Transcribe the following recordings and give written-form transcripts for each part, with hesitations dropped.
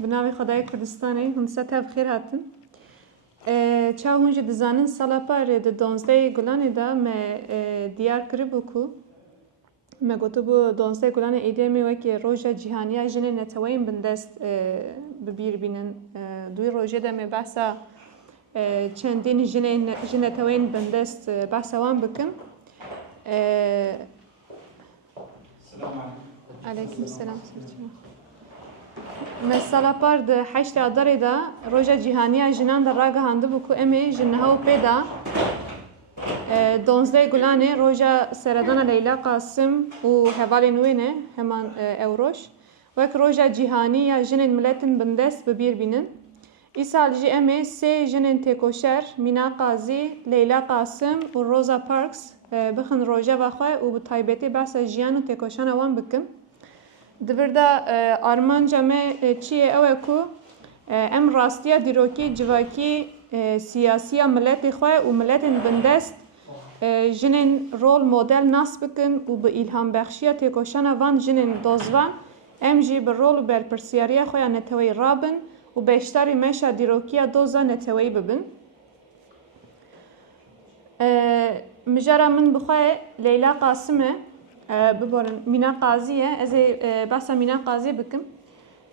بناوی خدای کردستانی هنسات بخیر هاتن. چه هنج دزانن سال پار د 12 گلانی دا me دیار کری بکو. me گوتو بو 12 گلانی ایدهمی وکی روزا جهانیه جنی نتوین بندست ببیر بینن. دوی روزه دا me بحثا چندین جنی نتوین بندست بحثا وان بکن. علیکم السلام. مثلا پارد 8 آذر دا روزا جهانیه جنان در راگ هندو بکو امی جنها و پیدا 12 گلانه روزا سردان لیلا قاسم و حوالی نوینه همان اوروش وک روزا جهانیه جنین ملتن بندست ببیر بینن ای سال جی امی سه جنین تکوشر مینا قاضی لیلا قاسم و روزا پارکس بخن روزا بخواه و بطایبتی بحث جیان و تکوشان وان بکن دبردا آرمانجا me چیه اوه کو ام راستیا دیروکی جواکی سیاسیا ملت خواه و ملت بندست جنین رول مدل نصب بکن و به الهام بخشیا تکوشان وان جنین دوزوان ام جی به رول بر پرسیاریا خواه نتوی رابن و بیشتری میشا دیروکیا دوزا نتوی ببن مجرا من بخواه لیلا قاسمه ببرن مینا قاضیه از بحث مینا قاضی بکم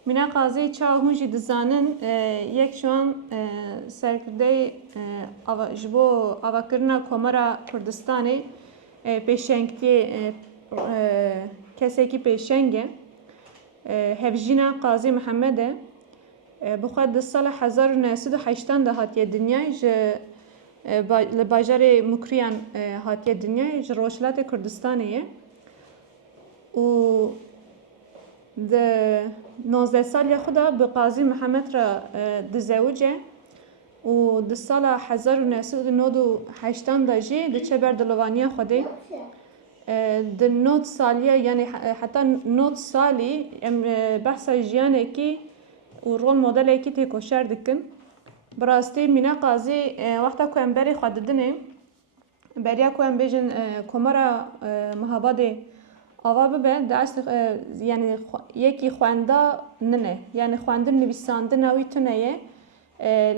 مینا قاضی چه هنجی دزانن یک شون سرکرده جبو آواکرنا کمرا کردستانی پیشنگتی کسی که پیشنگه هفجینا قاضی محمده بخواد سال 1980 هاتیه دنیای لباجار مکریان هاتیه دنیای روشلات کردستانیه و ده 19 سال خدا به قاضی محمد را دزوجه و ده سال 1998 داجی ده چه بر دلوانیا خودی ده 9 سالیه یعنی حتی 9 سالی بحث جیانه کی و رول مدل کی تکوشر دکن براستی مینا قاضی وقتا که امبری خود دنه بریا که ام بیجن کمرا مهاباده آوا ببین دست یعنی یکی خوانده نه یعنی خواندن نویسنده نوی تنیه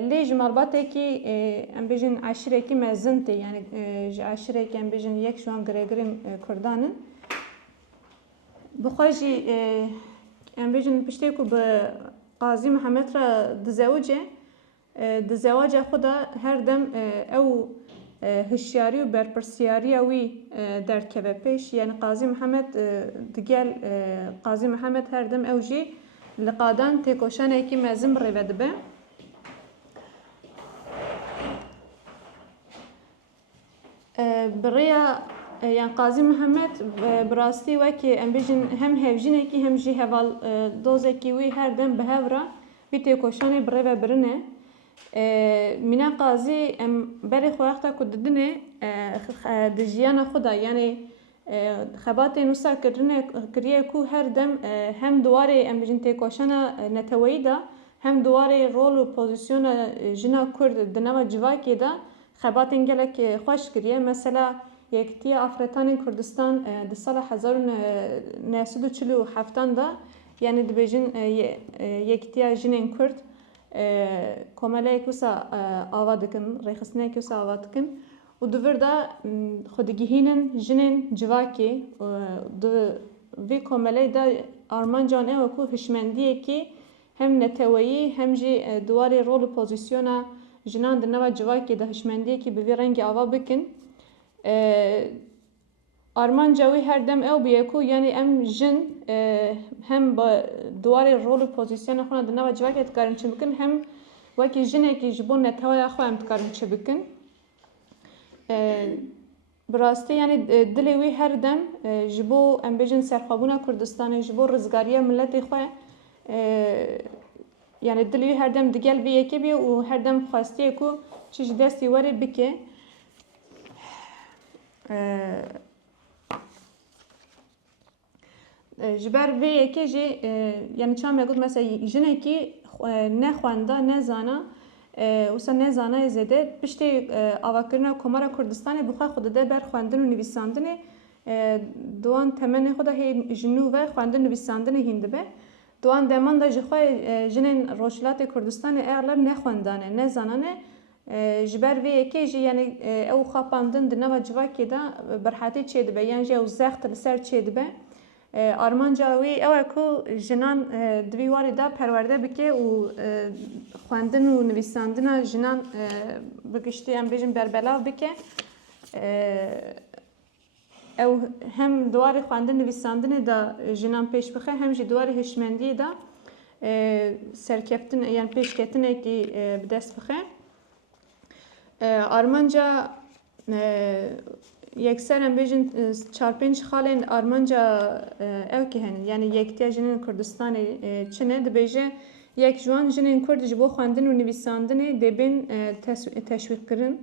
لیج مربوطه کی ام بیجن عشره کی مزنته یعنی عشره کی ام بیجن یک شوان گرگرین کردانن بخواجی ام بیجن پشتی کو به قاضی محمد را دزوجه دزواج خدا هر دم او هشیاری و برپرسیاری وی در کبه پیش یعنی قاضی محمد دگل قاضی محمد هر دم اوجی لقادان تکوشان یکی مزم روید به بریا یعنی قاضی محمد براستی وکی ام بیجن هم هفجین یکی هم جی هوال دوز یکی وی هر دم به هورا بی تکوشانی بروید برنه مینا قاضی بری خواه کد دنه دجیان خدا یعنی خبات نوسا کریه کو هر دم هم دواره ام بجن تکوشانا نتویی دا هم دواره رول و پوزیسیون جنا کرد دنوا جواکی دا خبات انگلک خوش کریه مثلا یکتی افریقان کردستان د سال 1947 دا یعنی دبیجن یکتی جنین کرد کاملا کوسا آوا دکن رخصنه کوسا آوا دکن و دوور دا خودگیهینن جنین جواکی دو وی کاملا دا آرمان جانه و کو هشمندیه کی هم نتویی هم جی دواری رول پوزیسیونا جنان دنوا جواکی دا هشمندیه کی به رنگ آوا بکن آرمان جوی هر دم او بیکو یعنی ام جن هم با دواری رول پوزیسیون خونه دنوا جواکی تکارن چه بکن هم وکی جنه کی جبون نتوای خو هم تکارن چه بکن براستی یعنی دلی وی هر دم جبو ام بیجن سرخابونا کردستان جبو رزگاریه ملت خو یعنی دلی وی هر دم دگل وی یکی بی و هر دم خواستی کو چیز دستی وری بکه جبر وی یکی جی یعنی چه میگوید مثلا جنه کی نه خوانده نه زانا وسا نه زانا زده پشتی آواکرنا کمارا کردستان بخواه خود ده بر خواندن و نویساندن دوان تمنی خود هی جنو و خواندن نویساندن هنده به دوان دمان دا جخواه جنین روشلات کردستان اغلب نخوندانه نزانانه جبر وی اکی جی یعنی او خاپاندن دنوا جواکی دا برحاتی چه دبه یعنی جی او زخت لسر چه دبه آرمانجا وی او اکو جنان دویواری دا پرورده بکه و خواندن و نویساندن جنان بگشتی ام بیجن بربلاو بکه او هم دواری خواندن نویساندن دا جنان پیش بخه هم جی دواری هشمندی دا سرکفتن یعنی پیشکتن اکی بدست بخه آرمانجا یکسر ام بیجن 4-5 خالین آرمانجا او که هن یعنی یکتیا جنین کردستان چنه دبیجه یک جوان جنین کرد جبو خواندن و نویساندن دبین تشویق کرن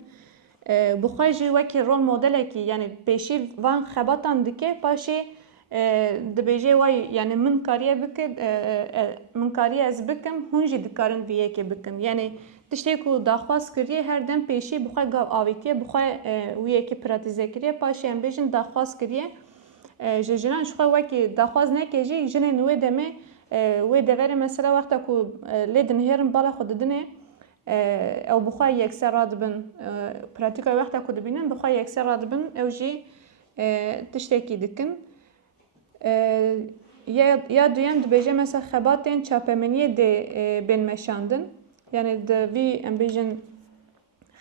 بخوای جی وکی رول مدل کی یعنی پیشی وان خباتان دکه پاشی دبیجه وای یعنی من کاریه بکه من کاریه از بکم هنجی دکارن بیه که بکم یعنی تشتی کو داخواست کریه هر دم پیشی بخوای گاو آویتیه بخوای ویه که پراتیزه کریه پاشی ام بیشن داخواست کریه جنان شخوای وکی داخواست نکیجی جنین وی دمه وی دوره مثلا وقتا کو لیدن هیرن بالا خود دنه او بخوای یکسر رادبن پراتیکای وقتا کو دبینن بخوای یکسر رادبن او جی تشتی کی دکن یا دویم دبیجه مثلا خباتین چاپمنیه ده بین مشاندن یعنی دوی ام بیجن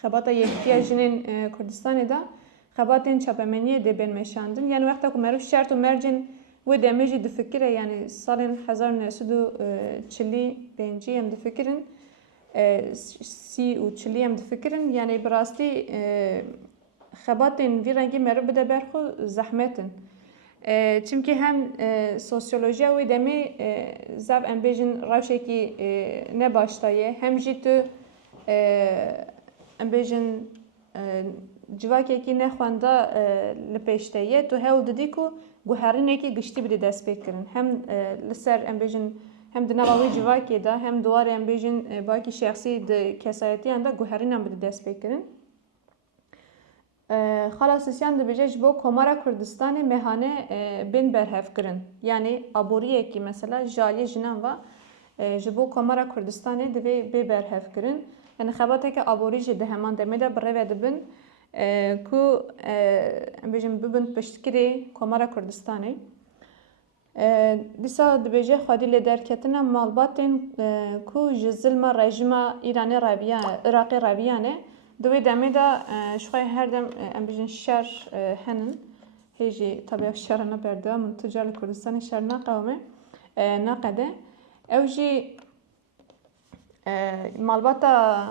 خباتا یکتیا جنین کردستانی دا خباتین چاپمنیه ده بین مشاندن یعنی وقتا که مروف شرط و مرجن و دمیجی دفکره یعنی سال 1945 هم دفکرن 30 هم دفکرن یعنی براستی خباتین وی رنگی مروف بده برخو زحمتن چونکه هم سوسیولوژی و دمی زب ام بیجن روشه کی نباشتایه هم جی تو ام بیجن جواکی کی نخوانده لپیشتایه تو هول دادی کو گوهرینه کی گشتی بده دست بکرن هم لسر ام بیجن هم دنواوی جواکی دا هم دوار ام بیجن باکی شخصی د کسایتی انده گوهرین هم بده دست بکرن خلاصیان دبیجه جبو کمارا کردستان مهانه بین برهف کرن یعنی ابوریه کی مثلا جالی جنان و جبو کمارا کردستان دوی بی برهف کرن یعنی خباته که ابوری جده همان دمیده بره دبن کو بیجم ببن پشتکری کمارا کردستانی دیسا دبیجه خادی لدرکتنا مالباتین کو جزلم رژیم ایرانی عراقی رویانه دوی دمی دا شوی هر دم ام بیشتر شهر هنن هیچی طبیعت شهر نبرده من تجار کردستان شهر نقامه نقده اوجی مالباتا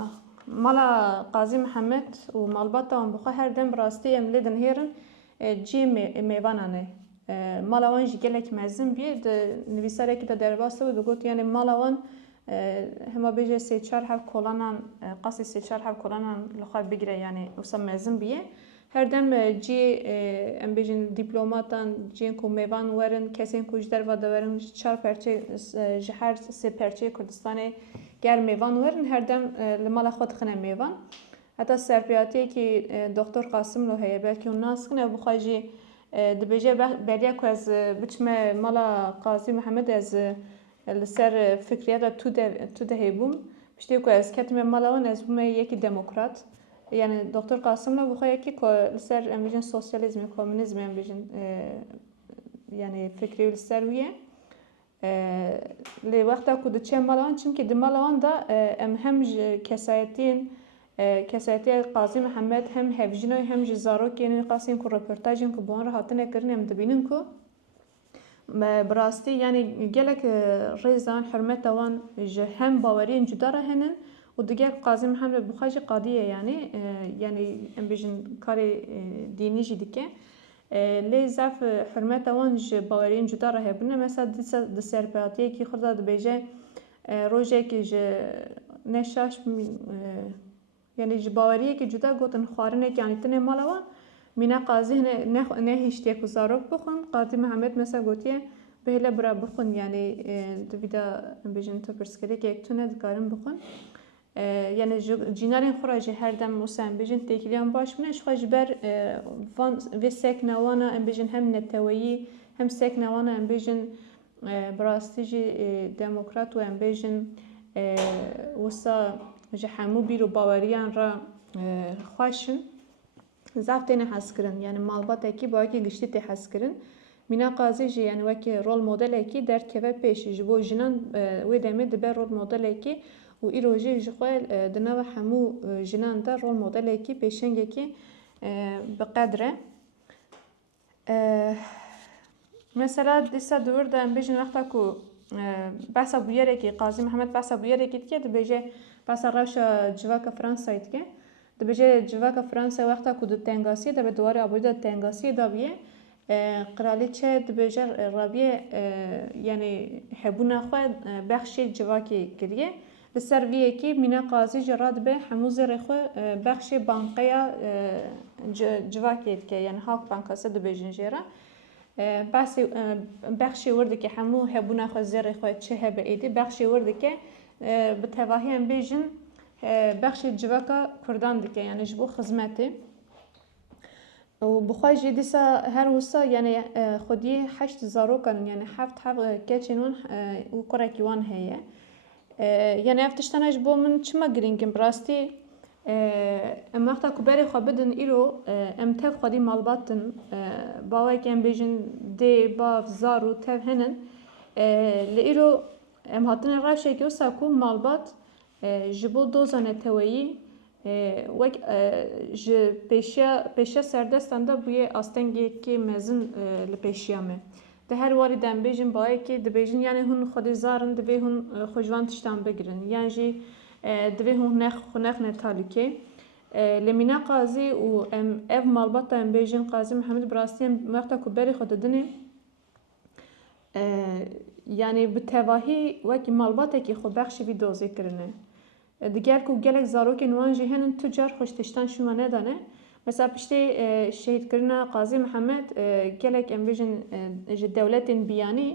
مالا قاضی محمد و مالباتا و بخواه هر دم راستی ام لیدن هیرن جی میوانانه مالا وان جی گلک مزن بید نویساره که در باسته و دگوت یعنی مالا وان هما بیجه 3-4 هف کلانان قصی 3-4 هف کلانان لخواه بگیره یعنی وسم مزن بیه هر دم جی ام بیجن دیپلماتان جین کو میوان ورن کسین کوج در و دورن 4 پرچه جهر 3 پرچه کردستان گر میوان ورن هر دم لمال خود خنه میوان حتی سرپیاتی که دکتر قاسم لو هیه بلکه اون ناس کنه بخواهی دبیجه بریا که از بچم مالا قاضی محمد از لسر فکریات تو ده هیبوم بشتی که از کتم مالوان از بوم یکی دموکرات یعنی دکتر قاسم لو بخواه یکی که لسر امبیجن سوسیالیزم کمونیسم امبیجن یعنی فکری لسر ویه لی وقتا که ده چه مالوان چون که ده مالوان دا هم کسایتی قاضی محمد هم هفجنای هم جزارو که یعنی قاسم که رپورتاجین که بوان را حاطنه کرن هم دبینن که براستی یعنی گلک ریزان حرمت وان هم باورین جدا هنن و دیگه قاضی محمد بخواج قاضیه یعنی ام بیشن کار دینی جدی که لیزاف حرمت وان باورین جدا هبنه مثلا دسرپاتی کی خدا دبیجه روزه که نشاش یعنی باوریه که جدا گوتن خارنه که یعنی تنه مالوان مینا قاضی نه هیچ یک زاروک بخون قاضی محمد مثلا گوتیه بهله برا بخون یعنی دویدا بیشتر تو پرسکری که یک تونه دکارم بخون یعنی جنارین خراجی هر دم موسیم بیشتر تکلیان باش منش خواهش بر وان و سک نوانا بیشتر هم نتویی هم سک نوانا بیشتر براستی جی دموکرات و امبیجن وسا جه همو بیرو باوریان را خوشن زفتین حس کرن یعنی مالبات اکی با اکی گشتی تی حس کرن مینا قاضی جی یعنی وکی رول مدل اکی در که پیشی جبو جنان و دمی دبر رول مدل اکی و ایروژی جخوال دنوا همو جنان در رول مدل اکی پیشنگ اکی بقدره مثلا دیسا دور دا امبیجن وقتا کو بحثا بویره کی قاضی محمد بحثا بویره کی که دبیجه بحثا روش جواک فرانسا ایت که دبیجه جواک فرانسا وقتا کو دو تنگاسی دبی دواره آبوی دو تنگاسی دابیه قرالیچه دبیجه رابیه یعنی حبونا خواه بخشی جواکی کریه لسر ویه کی مینا قاضی جراد به همو زیر خواه بخشی بانقیا جواکی ایت که یعنی هاک بانکاسه دبیجن جیره بخشی ورده که همو هبونا خو زیر خو چه هبه ایدی بخشی ورده که به تواهی هم بیجن بخشی جواکا کردان دکه یعنی جبو خدمتی و بخوای جدیسا هر وسا یعنی خودی 8 زارو کن یعنی 7 کچینون و کرکیوان هیه یعنی افتشتنش بو من چما گرینگم براستی ام وقتا کبری خو بدن ایرو ام تف خودی مالباتن باوی که ام بیجن دی باف زارو تف هنن لیرو ام هاتن راشی که وسا کو مالبات جبو دوزانه تویی وک ج پیشیا سردستان دا بوی آستنگی که مزن لپیشیامه ده هر واری دم بیجن باوی که دبیجن یعنی هن خودی زارن دبی هن خوشوان تشتان بگیرن یعنی جی دوی هون نخ نتالیکه لمینا قاضی و اف مالباتا ام بیجن قاضی محمد براستی وقتا کبری خود دنی یعنی بتواهی وکی مالباتا کی خو بخشی وی دوزی کرنه دیگر کو گلک زاروک نوان جی هنن تجار خوشتشتان شما ندانه مثلا پشتی شهید کرنا قاضی محمد گلک ام بیجن دولت بیانی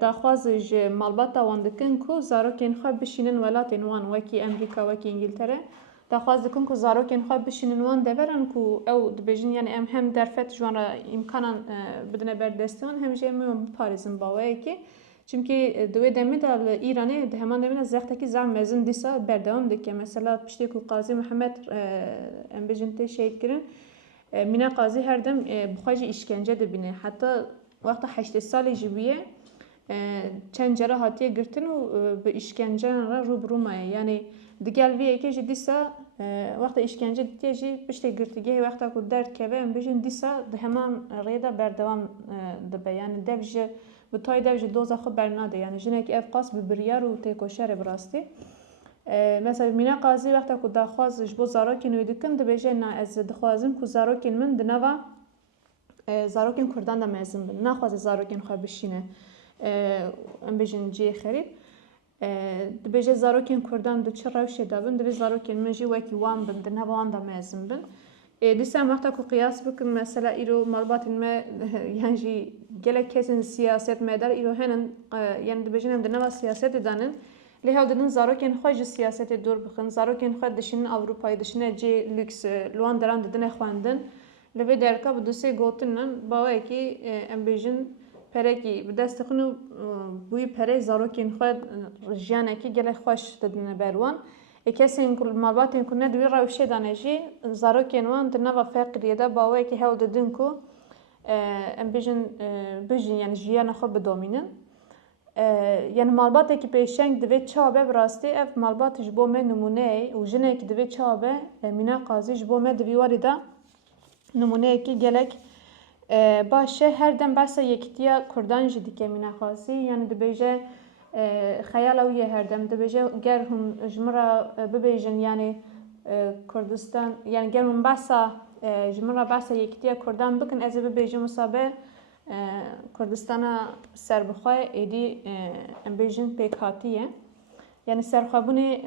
داخواز ج مالباتا وان دکن کو زاروکین خواه بشینن ولاتین وان وکی امریکا وکی انگلتره داخواز دکن کو زاروکین خواه بشینن وان دبرن کو او دبیجن یعنی ام هم درفت جوان را امکانان بدنه بردستان هم جه میون پاریزن باوه که چونکی دوی دمی دا ایرانی ده همان دمی زخته کی زعم مزن دیسا بردوام دکه مثلا پشتی کو قاضی محمد ام بیجن تی شهید کرن مینا قاضی هر دم بخواجی اشکنجه دبینه حتی وقت 8 سالی جبیه چند جرا هاتیه گرتن و به اشکنجه را روبرو مایه یعنی دیگر ویه که جی دیسا وقت اشکنجه دیگه جی پشتی گرتگی وقتا که درد که هم بیشن دیسا ده همان ریدا بردوام دبه یعنی دوجه به تای دوجه دوزا خود برناده یعنی جنه که افقاس ببریار و تیکوشر براستی مثلا مینا قاضی وقتا که داخواز جبو زاروکین ویدکن دبه جه نا از دخوازم که زاروکین من دنوا زاروکین کردان دا مزن بن نخواز زاروکین خواه بشینه ام بیجن جی خرید دبیجه زاروکین کردان دو چه روشه دابن دبی زاروکین من جی وکی وان بن دنه وان دا مزن بن دیسا وقتا کو قیاس بکن مثلا ایرو مالباتین ما یعنی جی گله کسین سیاست مدار ایرو هنن یعنی دبیجن هم دنه سیاست دانن لیه دادن زاروکین خواه سیاست دور بخن زاروکین خواه دشین اروپای دشین جی لکس لوان دران دنه خواندن لبی درکا بدوسی گوتنن باوی کی ام بیجن پرکی به دست خونو بوی پره زاروکین خود جیانه کی گله خوش دادن بروان کسی این کل مالبات این کنه دوی روشه دانشی زاروکین وان دنوا فقریه دا باوی کی هول دادن کو ام بیجن یعنی جیانه خود بدومینن یعنی مالبات کی پیشنگ دوی چابه براستی اف مالبات جبو من نمونه و جنه کی دوی چابه مینا قاضی جبو من دوی وارده نمونه کی گلک باشه هر دم بس یکتیا کردان جدی که می نخواسی یعنی دبیجه خیال اویه هر دم دبیجه گر هم جمرا ببیجن یعنی کردستان یعنی گر هم بس جمرا بس یکتیا کردان بکن از ببیجه مسابه کردستان سر بخواه ایدی بیجن پیکاتیه یعنی سرخوابونی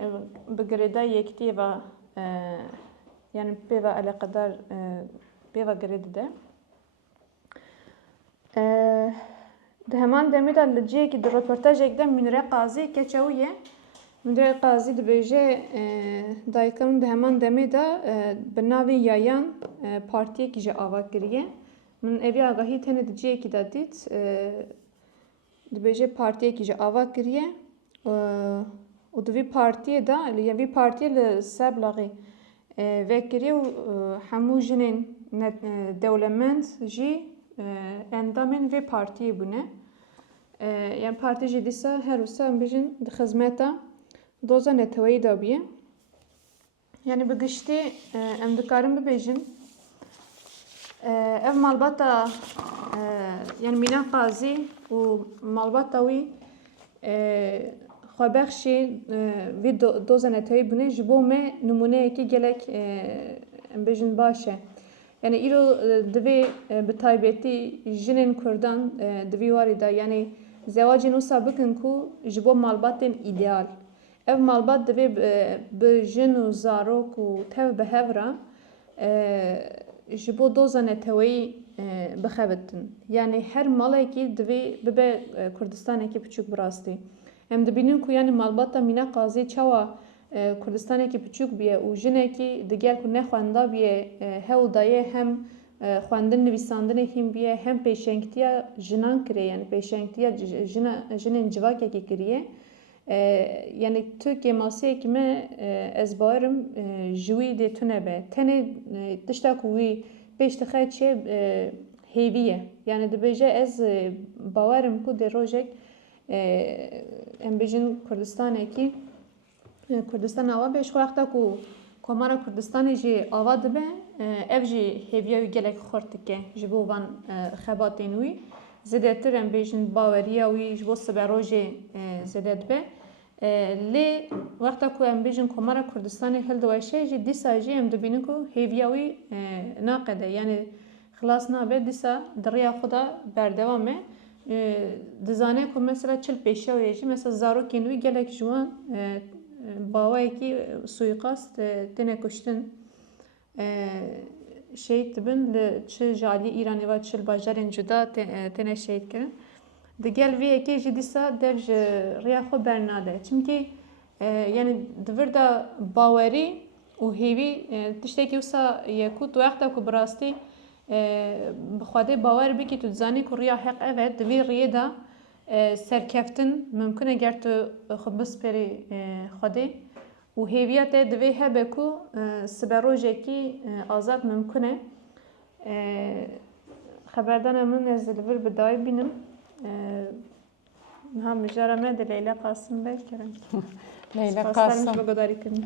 بگریده یکتی و یعنی پیو علاقدار پیو گرید ده ده همان دمی دال لجیه که در رپورتاج اکدم منره قاضی که چویه منره قاضی دبیجه دایکم ده همان دمی دا بناوی یایان پارتیه که جا آوا کریه من اوی آگاهی تنه دجیه که دادید dibêje partiyekî ji ava kiriye û di vî partiyê de ya vî partiyê li Seblaxê vekiriye û hemû jinên dewlemend jî endamên vê partiyê bûne. Yani partî jî dîsa her wisa em bêjin di xizmeta doza neteweyî de bûye. Yani bi giştî em dikarin bibêjin ev malbata yani Mîna Qazî û malbata wî xwebexşê vî doza neteweyî bûne ji bo me numûneyekî gelek em bêjin baş e. Yani îro divê bi taybetî jinên Kurdan di vî warî de yani zewacên wisa bikin ku ji bo malbatên îdeal. Ev malbat divê bi jin û zarok û tev bi hev re ji bo doza neteweyî bixebitin. Yani her malekî divê bibe Kurdistanekî piçûk bi rastî. Em dibînin ku yani malbata Mîna Qazî çawa Kurdistanekî piçûk bûye û jinekî digel ku nexwenda bûye hew daye hem xwendin nivîsandinê hîn bûye hem pêşengtiya jinan kiriye yani pêşengtiya jinên civakekî kiriye. Yani Tirkiye masiyekî me ez bawerim ji wî dê tune be. Tenê tişta ku wî pêş dixe çi hêvî ye. Yani dibêje ez bawerim ku dê rojek em bêjin Kurdistanekî Kurdistan ava be ji wexta ku Komara Kurdistanê jî ava dibe ev jî hêviya wî gelek xurt dike ji bo van xebatên wî. Zêdetir em bêjin baweriya wî ji bo siberojê zêde dibe. Lê wexta ku em bêjin Komara Kurdistanê hildiweşe jî dîsa jî em dibînin ku hêviya wî naqede yani xilas nabe dîsa di rêya xwe de berdewam e. Dizane ku mesela çil pêşewê jî mesela zarokên wî gelek ji wan bawayekî suîqast têne kuştin şehîd dibin li çi ji aliyê Îranê ve çil bajarên cuda têne şehîd kirin. Digel vê yekê jî dîsa dev ji rêya xwe bernade. Çimkî yani di vir de bawerî û hêvî tiştekî wisa ye ku tu wexta ku bi rastî bi Xwedê bawer bikî tu dizanî ku rêya heq ev e di vê rêyê de serkeftin mümkün e ger tu xwe bispêrî Xwedê û hêviya te divê hebe ku siberojekî azad mümkün e. Xeberdana min ez li vir bi dayî bînim. Ha mijara me de Leyla Qasım Bey kirin. Leyla Qasım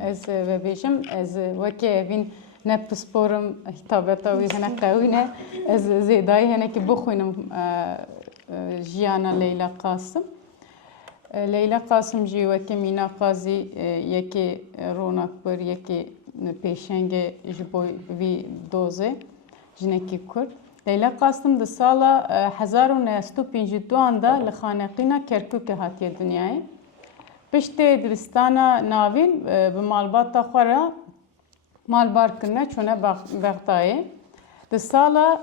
ez vebêjim ez wekî evîn ne pisporim hitabeta wî hene qewîne ez zêdayî henekî bixwînim jiyana Leyla Qasım. Leyla Qasım jî wekî Mîna Qazî yekê ronak bir yekê pêşengê ji bo vî dozê jinekî Kurd. Leyla Qasım di sala 1952 de li xaneqîna Kerkûkê hatiye dinyayê. Piştê dibistana navîn bi malbata xwe re malbar kirine çûne Bexdayê. Di sala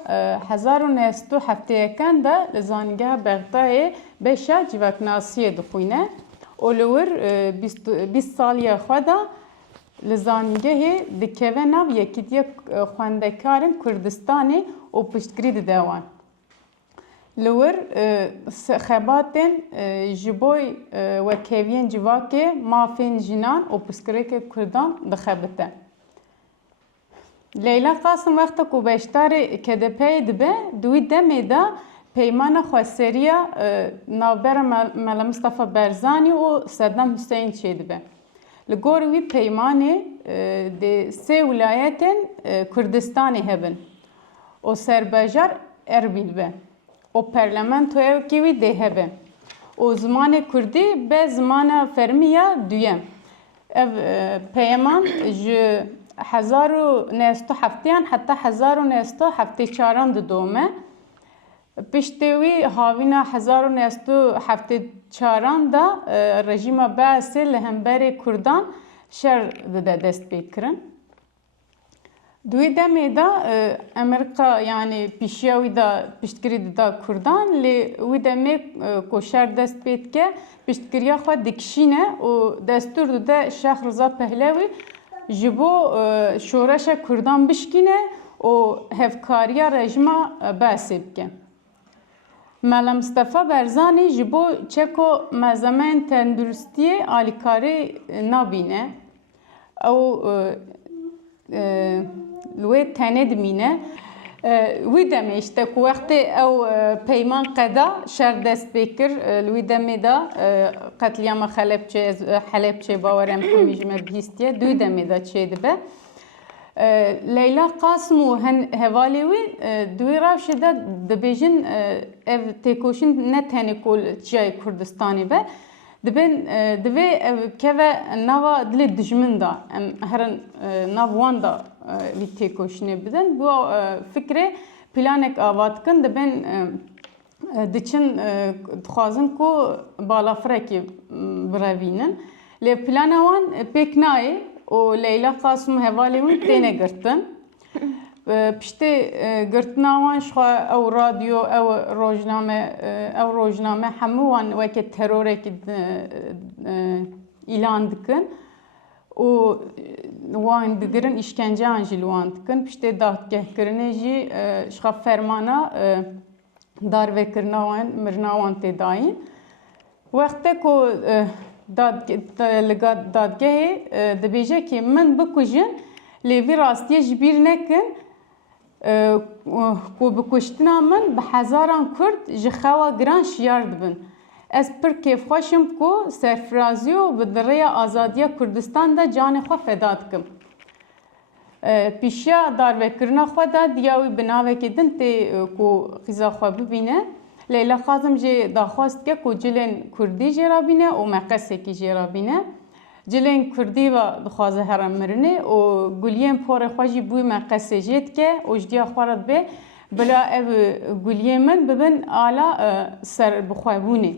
1971 de li zanîngeha Bexdayê beşa civaknasiyê dixwîne û li wir 20 saliya xwe de li zanîngehê dikeve nav Yekîtiya Xwendekarên Kurdistanê û piştgirî dide wan. Li wir xebatên ji bo wekeviyên civakê, mafên jinan û pirsgirêkê Kurdan dixebite. Leyla Qasım wexta ku beşdarê KDP'yê dibe di wî demê de peymana xweseriya navbera Mela Mustafa Barzanî û Saddam Hüseyin çê dibe. Li gor wî peymanê dê sê wilayetên Kurdistanê hebin û serbajar Erbîl be û parlamentoyekî wî dê hebe û zimanê Kurdî be zimana fermiya duyem. Ev peyman ji 1970 heta 1974 didome. Piştê wî havîna 1974 de rejîma Beesê li hemberê Kurdan şer dide dest pê kirin. Di wê demê de Amerîka yani pîşiya wî de piştgirî dida Kurdan lê wî demê ku şer dest pê dike piştgiriya xwe dikişîne û destûr dide Şex Riza Pehlewî ji bo şoreşa Kurdan bişkîne û hevkariya rejima Beesê bike. ملا مصطفی برزانی جبو چکو مزمن تندرستی آلیکاری نبینه او لوی تنه دمینه وی دمه işte ku وقتی او پیمان قدا شر دست بکر لوی دمه دا قتلیام حلبچه باورم کمیجمه بیستیه دوی دمه دا چه دبه Leyla Qasım û hevalê wê duwê rewşê de dibêjin ev têkoşîn ne tenê ku çiyayê Kurdistanê be divê ev keve nava dilê dijmin da em herin nav wan da vî têkoşînê bidin bu fikrê planek ava dikin dibên diçin dixwazin ku balafirekê birevînin lê plana wan pêk nayê o Leyla Qasım hevalê wî têne girtin. Piştê girtina wan şixwe ew radyo, ew rojname hemû wan weke terorekî îlan dikin û wan digirin îşkenceyan jî li wan dikin. Piştê dadgehkirinê jî şixwe fermana darvekirina wan mirina wan tê dayîn. Wextê ku dadgehê dibêje ki min bikujin lê vî rastiye ji bîr nekin ku bi kuştina min bi hezaran Kurd ji xewa giran şiyar dibin. Ez pir kêfxweşim ku serfirazî û bi dirêya azadiya Kurdistan de canê xwe feda dikim. Pîşiya darvekirina xwe de diya wî bi navekê din tê ku xîza xwe bibîne. Leyla Qasım jê daxwast ke ku cilên Kurdî jê re bîne û meqesekî jê re bîne. Cilên Kurdî ve dixwaze here mirinê û guliyên porê xwe jî bûyî meqesê jê dike û ji diya xwe re dibe bila ev guliyên min bibin ala serbixwebûnê.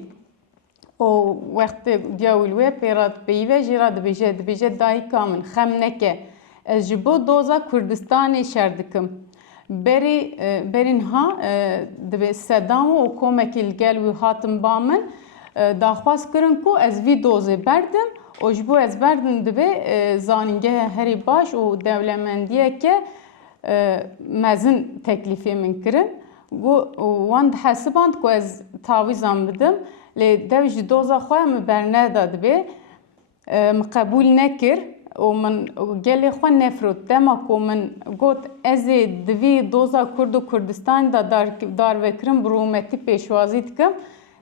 û wextê diya wî li wê pêra peyîve jê re dibêje dayîka min xem neke ez ji bo doza Kurdistanê şer dikim. Berîn ha divê Sedam û komekî li gel wî hatin ba min daxwaz kirin ku ez vî dozê berdim û ji bo ez berdim divê zanîngeha herî baş û dewlemendiyeke mezin teklîfê min kirin. Wan dihesiband ku ez tawîzan bidim lê dev ji doza xwe min berneda divê min qebûl nekir û min gelê xwe nefrot dema ku min got ez ê divê doza Kurd û Kurdistanê da darvekirin bi rûmetî pêşwazî dikim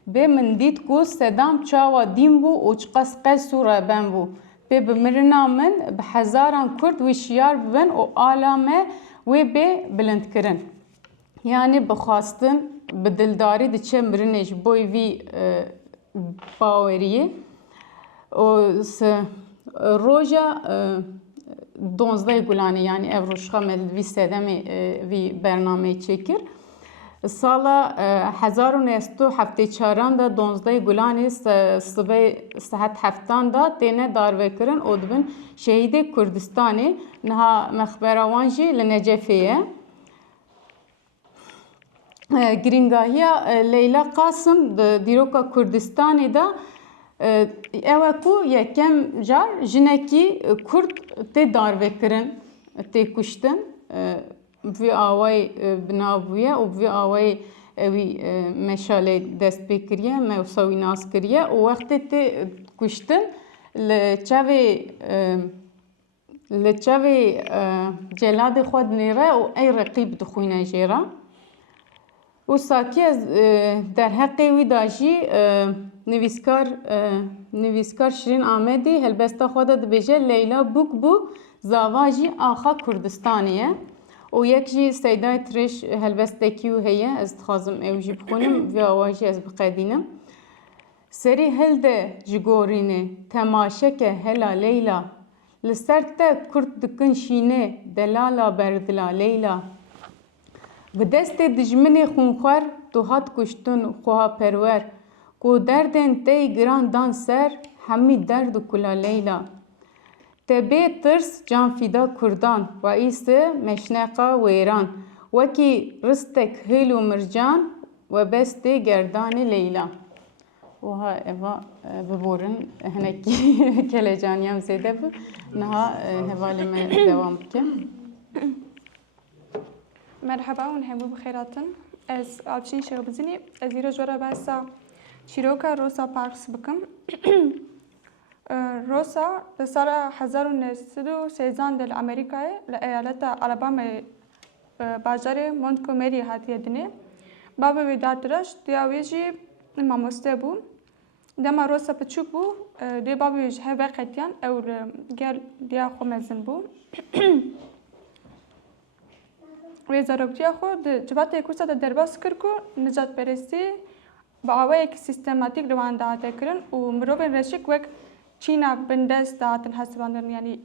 bê min dît ku Sedam çawa dîn bû û çiqas qes û reben bû bê bi mirina min bi hezaran Kurd wî şiyar bibin û ala me wê bê bilindkirin. Yani bixwastin bi dildarî diçe mirinê ji bo vî baweriyê roja 12 Gulanê yani ev rojxa me vî sedemê vî bernameyê çêkir. Sala 1974 da 12 Gulanê sibê saet 7 da têne darvekirin û dibin şehîdê Kurdistanê niha mexbera wan jî li Necefê ye. Girîngahiya Leyla Qasım dîroka Kurdistanê da ew e ku yekem car jinekî Kurd tê darvekirin tê kuştin vî awayê binav bûye û vî awayê wî meşalê dest pê kiriye mewsa wî nas kiriye û wextê tê kuştin li çavê celadê xwe dinêre û ey reqîb dixwîne jê re. û sakî ez derheqê wî da jî nivîskar Şirîn Amedî helbesta xwe de dibêje Leyla bûk bû zava jî axa Kurdistanê ye û yek jî Seyda Tirêş helbestekî wî heye ez dixwazim ew jî bixwînim vê awa jî ez biqedînim. Serî hilde ji gorînê temaşeke hela Leyla li ser te Kurd dikin şînê delala berdila Leyla. Bi destê dijminê xûnxwer tu hat kuştin xweha perwer ku derdên te yî giran dan ser hemî derd û kula Leyla. Te bê tirs can fîda Kurdan ve îse meşneqa wêran wekî ristek hêl û mircan ve bestê gerdanê Leyla. Oha eva biborin hinekî kelecaniyam zêde bû niha hevalê me dewam bike. مرحبا ونهمو بخيراتن از آبشین شغبزنی از ایرو جورا بحثا چیروکا روسا پارکس بکم. روسا در سال 1913 در امریکای لایالت آلاباما باجار مونتگومری هاتیه دنه. بابا ویدارترش دیاویجی ماموسته بو. دما روسا پچوک بو دی بابا ویجه هوا قطیان او گل دیا خو مزن بو. و زاروکتیا خود جوات یکوسا در درباس کرد نجات پرستی با آوای که سیستماتیک روان داده کردن و مروبن رشک وک چینا بندست دادن حساباندن یعنی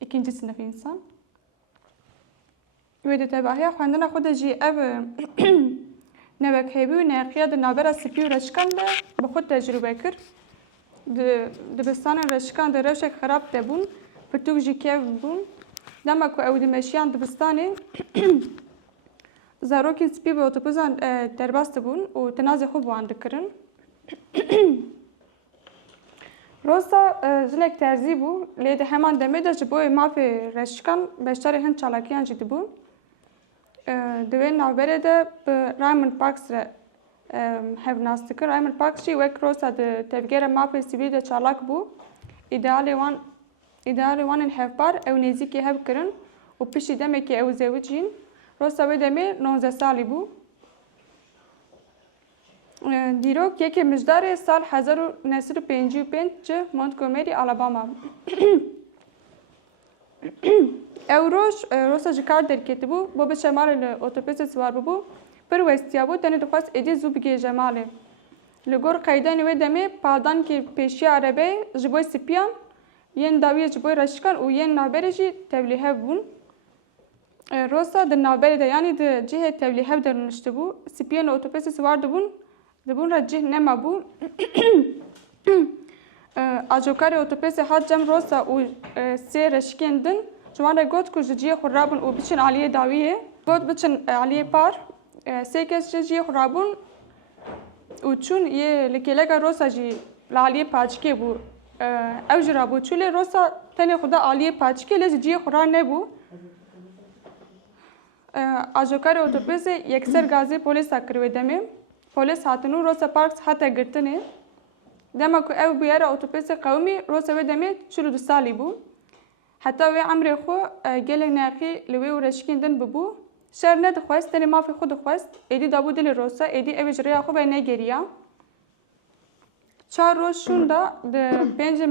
ikinci sınıf insan. Ve de tabii خواندن خود جی اب نوک هیبی و نقیه در نابرا سپی و رشکان ده به خود تجربه کرد. دبستان رشکان در روشک خراب تبون پرتوک جی کیف بون. دما که او دمشیان دبستانی زاروکین سپی به اتوبوسان درباست بون و تنازع خوب واند کردن. روسا زنک ترزی بو لیده همان دمه ده جبوی مافی رشکان بیشتر هند چالاکیان جدی بو. دوی نوبره ده به رایموند پارکس را هفناسته کرد. رایموند پارکس چی وک روسا ده تفگیر مافی سیبی ده چالاک بو. ایدالی وان هف بار او نزیکی هف کرن و پیشی دمه که او زیوت جین. روسا وی دمه 19 سالی بو. دیروک یکی مجدار سال 1955 جه مونتگومری آلاباما. او روسا جکار درکتی بو بو به شمال اتوبوس سوار بو پر وستیا بو تنه دخواست ادی زو بگی جماله. لگور قیدان و دمه پادان که پیشی عربه جبوی سپیان ین داوی جبوی رشکان و ین نابره جی تبلیه بون. روسا در نابره ده یعنی ده جه تبلیه درنشته بو سپیان اتوبوس سوار دبون دبون را جه نما بو. آجوکاری اتوبوس هات جم روسا و سه رشکین دن جوان گوت که جیه خرابون و بچن علیه داویه گوت بچن علیه پار سه کس جیه خرابون و چون یه لکیلگا روسا جی علیه پاچکی بو او جرا بو چوله روسا تنه خدا علیه پاچکی لیز جیه خرار نبو. آجوکاری اتوبوس یکسر گازی پولیس کروی دمه پولیس هاتنو روسا پارکس حتی گرتنه. دما که او بیاره اتوبوس قومی روسا و دمه 42 سالی بو. حتی و عمر خو گل ناقی لوی و رشکین دن ببو. شر ند خواست تنی مافی خود خواست. ایدی دابو دل روسا ایدی او جریا خو به نگریا. 4 روز شوندا ده 5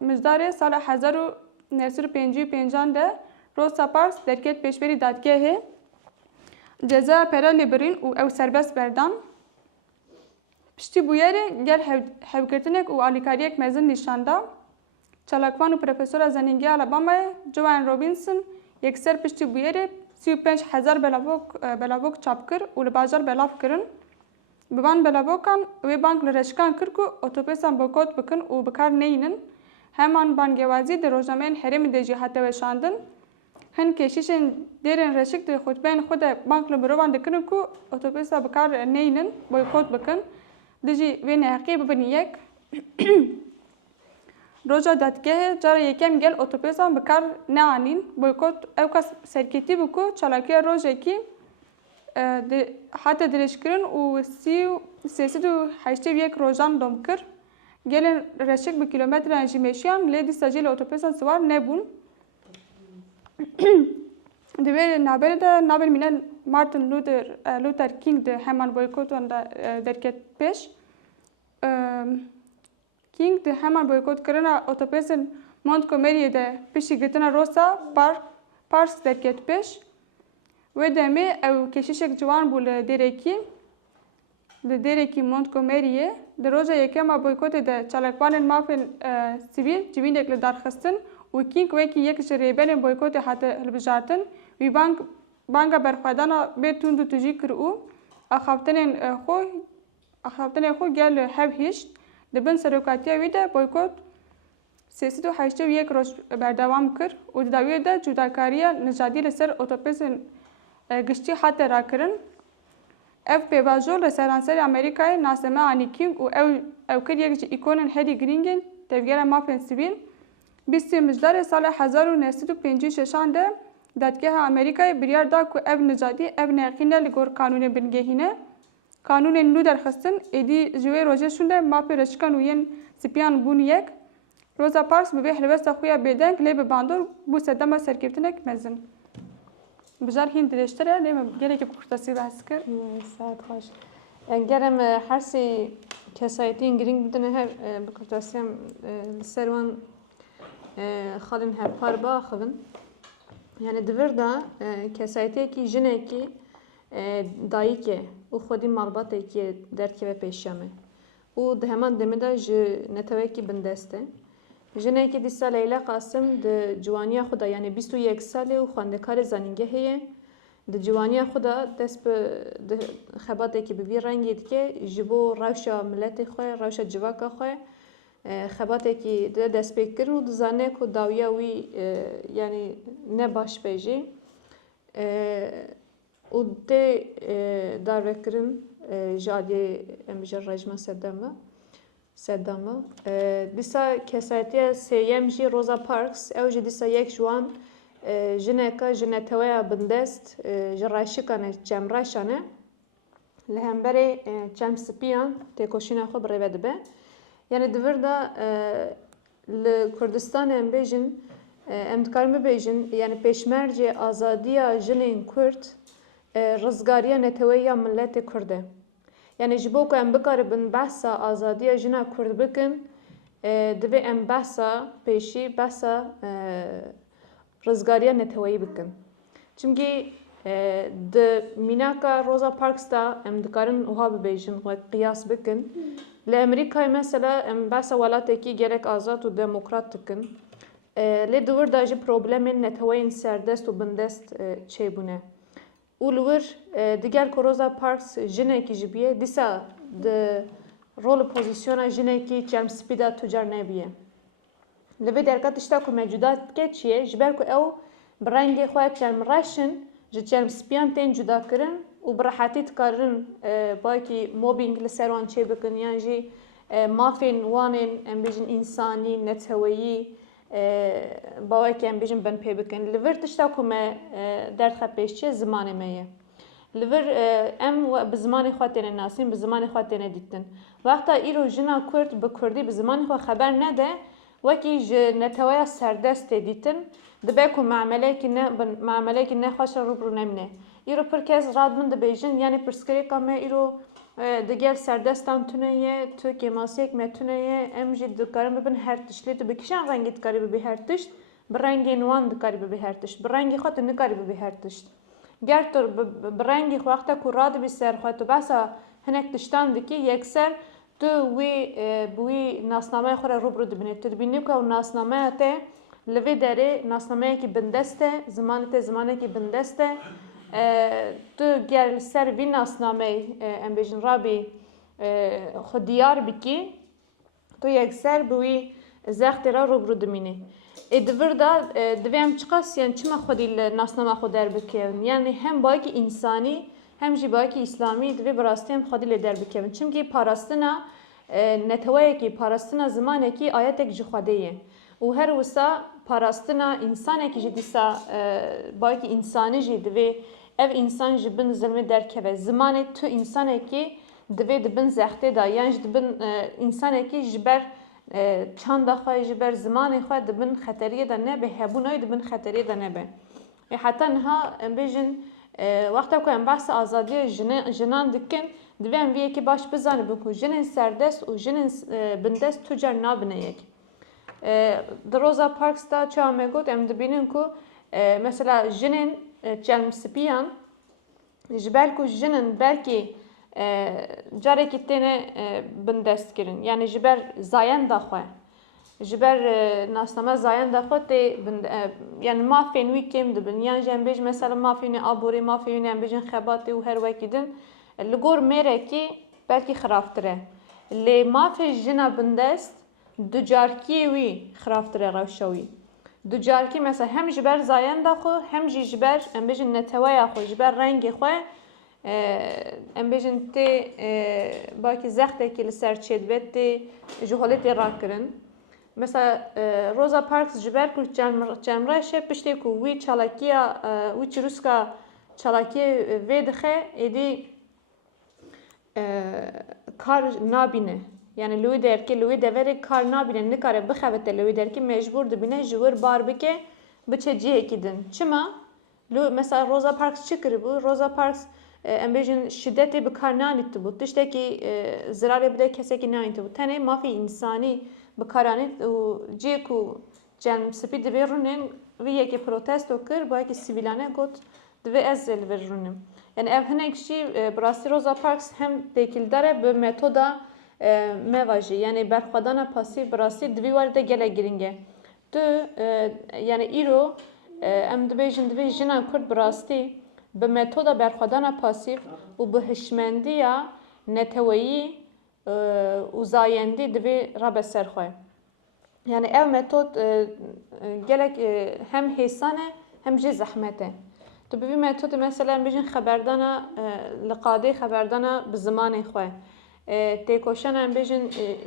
مجدار سال 1955 ده روسا پارکس درکت پیشبری دادگاه جزا پرا لیبرین و او سربست بردان. پشتی بویره گل هفگرتنک و آلیکاریک مزن نشانده. چالاکوان و پروفسور زنینگی آلاباما جوان روبینسون یکسر پشتی بویره 35,000 بلاوک چاپ کرد و لباجار بلاف کرن. ببان بلاوکان و بانک لرشکان کرد که اتوبوسان بکوت بکن و بکار نینن. همان بانگوازی در روزنامه حرم دیجی حتی وشاندن. هن کشیشن دیرن رشک در خطبین خود بانک لبروان دکنن که اتوبوسا بکار نینن بایکوت بکن. دیجی وی نحقی ببینی یک. روزا دادگاه جاره یکم گل اتوبوسان بکار نانین بایکوت او کس سرکتی بکو چالاکی روزا کی حتی درش کرن و 381 روزان دم کر گلن رشک به کیلومتر انجیمشیان لیدی سجل اتوبوسان سوار نبون. دوی نابرد نابر مینن مارتن لوتر کینگ ده همان بایکوتان درکت پیش. کینگ ده همان بایکوت کردن اتوبوسن مونتگومری ده پیشی گرتن روسا پارکس درکت پیش. و دمی او کشیشک جوان بول دیرکی مونتگومریه در روزا یکم بایکوت ده چالاکوان مافن سیویل جویندک لدارخستن و کینگ وکی یک جریبن بایکوت حتی البجارتن وی بانگا برخوادانا بیتون دو تجی کرو اخافتن خو گل هف هیشت دبن سروکاتیا ویده بایکوت 381 روز بردوام کر و داویه ده جداکاریا نژادی لسر اتوبوس گشتی حتی را کرن. اف پیواژو لسرانسر امریکای ناسمه آنی کینگ و او کر یک ایکونن هدی گرینگن تفگیر مافین سیویل 20 مجدار سال 1956 ده Dadgeha Amerîkayê biryar da ku ev nijadî ev neqîne li gor kanûnê bingehîne. Kanûnên nû derxistin êdî ji wê rojê şûn de mafê reşikan û yên spiyan bûn yek. Rosa Parks bi vê helbesta xwe ya bêdeng lê bi bandor bû sedema serkeftinek mezin. Bijar hîn dirêjtir e lê me gelekî kurtasî behs kir. Saat xweş. Gerem hersê kesayetiyên giring bidine hev bi kurtasiyem li ser wan xalên hevpar biaxivin. Yani divir da kesayetiyekî jinekî dayîk e û xwedî malbatekî derdkeve pêşiya me. û di heman demê de ji netewekî bindest e. Jinekî dîsa Leyla Qasım di ciwaniya xwe da yani 21 salê û xwendekarê zanîngehê ye. Di ciwaniya xwe da dest bi xebatekî bi vî rengê dike ji bo rewşa milletê xwe, rewşa civaka xwe xebatekî dide destpêkirin û dizane ku dawiya wî yani ne baş be jî û tê darvekirin ji aliyê em bijin rejima Seddam'a. Dîsa kesayetiya sêyem jî Rosa Parks ew jî dîsa yek ji wan jineka ji neteweya bindest ji reşikan e çemreşan e li hemberê çemspiyan têkoşîna xwe bi rêve dibe. Yani divir da li Kurdistanê em bêjin em dikarin bibêjin yani pêşmercê azadiya jinên Kurd rizgariya neteweya milletê Kurd e. Yani ji bo ku em bikaribin behsa azadiya jina Kurd bikin divê em behsa pêşî behsa rizgariya neteweyî bikin. Çimkî di mînaka Rosa Parks da em dikarin wiha bibêjin wek qiyas bikin. Li Amerîkayê mesela em behsa welatekî gelek azad û demokrat dikin. Lê di wir da jî problemên neteweyên serdest û bindest çêbûne. û li wir digel ku Rosa Parks jinekî ji biye dîsa di rol pozisyona jinekî çemspî da tucar nebiye. Li vê derka tişta ku me cuda dike çi ye ji ber ku ew bi rengê xwe çemreşin ji çemspiyan tên cudakirin û bi rehetî dikarin bayekî mobbing li ser wan çê bikin yan jî mafên wanên em bêjin însanî, neteweyî bawekî em bêjin bin pê bikin. Li vir tişta ku me derdxe pêş çi ye zimanê me ye. Li vir em bi zimanê xwe têne nasîn, bi zimanê xwe têne dîtin. Wexta îro jina Kurd bi Kurdî bi zimanê xwe xeber nede wekî ji neteweya serdest tê dîtin dibe ku meamelekî nexweş re rûbirû nemîne. Îro pir kes radibin dibêjin yanî pirsgirêka me îro digel serdestan tune ye, tu kêmasiyek me tune ye, em jî dikarin bibin her tişt. Lê tu bi kîjan rengê dikarî bibî her tişt? Bi rengên wan dikarî bibî her tişt. Bi rengê xwe tu nikarî bibî her tişt. Ger tu bi rengê xwe wexta ku radibî ser xwe tu behsa hinek tiştan dikî yekser tu wî bi wî nasnameya xwe re rûbirû dibînî. Tu dibînî ku ew nasnameya te li vê derê nasnameyekî bindest e, zimanê te zimanekî bindest e. Tu gel li ser vî nasnameyê em bêjin rabî xwe diyar bikî tu yekser bi wî zextê re rûbirû dimînî. Divir da divê em çiqas yani çima xwedî li nasnama xwe derbikevin. Yani hem bayekî însanî hem jî bayekî îslamî divê bi rastî em xwedî lê derbikevin. Çimkî parastina neteweyekî, parastina zimanekî ayetek ji Xwedê ye. û her wisa parastina însanekî jî dîsa bayekî însanî jî divê ev însan ji bin zilmê derkeve. Zimanê tu însanekî divê dibin zextê da yan jî dibin însanekî ji ber çanda xwe ji ber zimanê xwe dibin xeteriyê de nebe, hebûnayê dibin xeteriyê de nebe. Heta niha em bêjin wexta ku em behsa azadiya jinan dikin divê em vê yekê baş bizanibin ku jinên serdest û jinên bindest tu car nabine yek. Di Rosa Parks da çawa me got em dibînin ku mesela jinên çelmspiyan ji ber ku jinin belkî carekî têne bindest kirin. Yani ji ber zayenda xwe, ji ber nasname zayenda xwe tê yani mafên wî kêm dibin. Yan jî em bêjin mesela mafên aborê, mafên em bêjin xebatê û her wekî din li gor mêrekî belkî xiraftir e. Lê mafê jina bindest du carkiyê wî xiraftir e rewşa wî. Du carkî mesela hem ji ber zayenda xwe hem jî ji ber em bêjin neteweya xwe, ji ber rengê xwe em bêjin tê belkî zextekî li ser çê dibe tê ji holê tê rakirin. مثلا روزا پارکس جبر کرد جمره شه پشتی کو وی چالاکیا وی چروسکا چالاکی ویدخه ایدی کار نابینه یعنی لوی درکی لوی دوره کار نابینه نکاره بخوته لوی درکی مجبور دبینه جور بار بکه بچه جیه کدن چما لو مثلا روزا پارکس چی کری بود روزا پارکس ام بیشن شدتی بکار نانیت بود تشته کی زراری بده کسی کی نانیت بود تنه مافی انسانی بکارانیت و جیه کو جن سپید بیرونن و یکی پروتست کر با یکی سیویلانه گفت دوی ازل بیرونم yani ev hinek şey براستی روزا پارکس هم تکیل داره به متودا مواجه yani برخوادان پاسی براستی دوی وارد گله گرینگه تو yani ایرو ام دبیجن دوی جنا کرد براستی به متودا برخوادان پاسیف و به هشمندی یا نتویی و زایندی دوی رب سرخواه yani ev metod gelek hem hesane hem جی زحمته تو ببین متد مثلا بیشتر خبردانا لقاده خبردانا به زمان خواه تکوشن ام بیشتر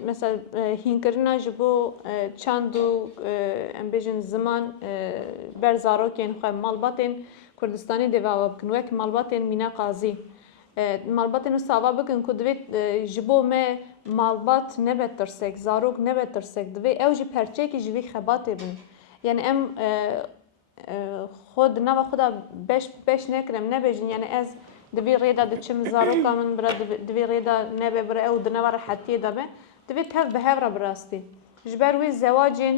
مثلا هینکرنا جبو چندو ام بیشتر زمان بر زاروکین خواه مالباتین کردستانی دوام بکن وک مالباتین مینا قاضی مالباتین ساوا بکن کدویت جبو ما مالبات نبت ترسک زاروک نبت ترسک دوی اوجی پرچه کی جوی خباته بن یعنی ام خود نوا خدا بش نکرم نبیجن یعنی از دوی ریدا دچم زارو کامن برا دوی ریدا نبی برا او دنوا راحتی دبه دوی تف به هفرا براستی جبر وی زواجین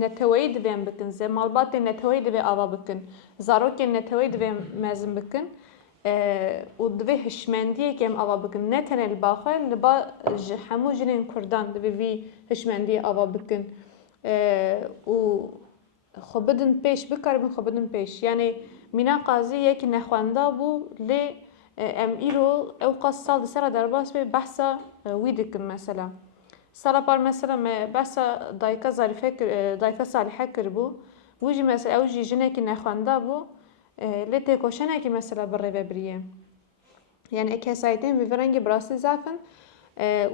نتوی دویم بکن زمالبات نتوی دوی آوا بکن زارو که نتوی دوی مزن بکن و دوی هشمندی کم آوا بکن نه تنه الباخر لبا همو جنین کردان دوی وی هشمندی آوا بکن و خب بدن پیش بکارم خب بدن پیش یعنی مینا قاضی یکی نخوانده بو لی ام ایرو او قص سال سر در باس به بحثا ویدکن مثلا سال بار مثلا بحثا دایکا ظریفه دایکا صالحه کر بو ویجی مثلا اوجی جنه کی نخوانده بو لی تکوشنه کی مثلا بره ببریه یعنی کسایتین ویرنگی براستی زافن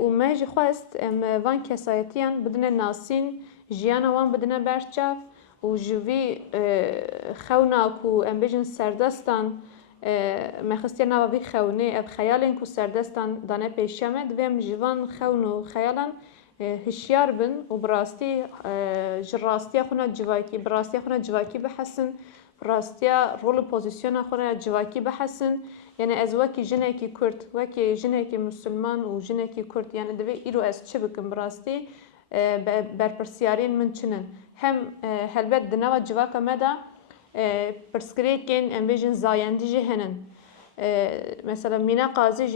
و ماج خواست ام وان کسایتیان بدن ناسین جیانا وان بدن برچاف و جوی خونا کو ام بیشن سردستان مخستی نوابی خونه اب خیالن کو سردستان دانه پیشمه دویم جوان خونو خیالن هشیار بن و براستی جراستی خونا جواکی براستی خونا جواکی بحسن براستی رول پوزیشن خونا جواکی بحسن یعنی از وکی جنه کی کرد وکی جنه کی مسلمان و جنه کی کرد یعنی دوی ایرو از چه بکن براستی برپرسیارین من چنن هم هلبت دنوا جواکا مدا پرسکریکین ام بیشن زایندی جه هنن مثلا مینا قاضی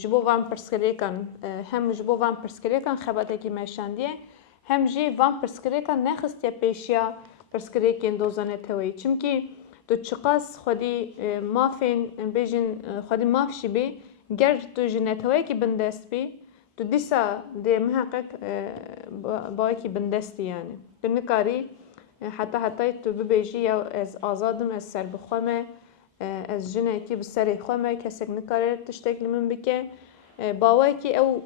جبو وان پرسکریکن هم جبو وان پرسکریکن خباته کی مشاندیه هم جی وان پرسکریکن نخستیا پیشیا پرسکریکین دوزانه توی چمکی تو چقاس خودی مافین ام بیشن خودی مافشی بی گر تو جنتوی کی بندست بی تو دیسا ده محقق باید کی بندستی یعنی تو نکاری حتی تو ببیجی یا از آزادم از سر بخوامه از جنه کی بسر خوامه کسی نکاره تشتکل من بکه باید کی او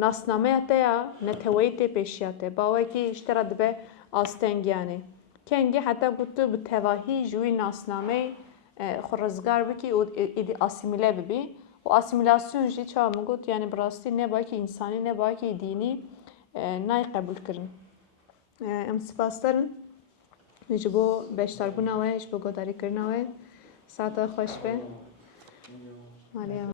ناسنامه تیا نتویت پیشیاته باید کی اشتراد به آستنگ یعنی کنگی حتی گوتو به تواهی جوی ناسنامه خورزگار بکی و ایدی آسیمیله ببی و آسیمیلاسیون جی چه میگوت یعنی براستی نه باید که انسانی نه باید که دینی نای قبول کردن ام سپاس دارم جبو بیشتر بناوه جبو گوداری کردناوه ساعت خوش به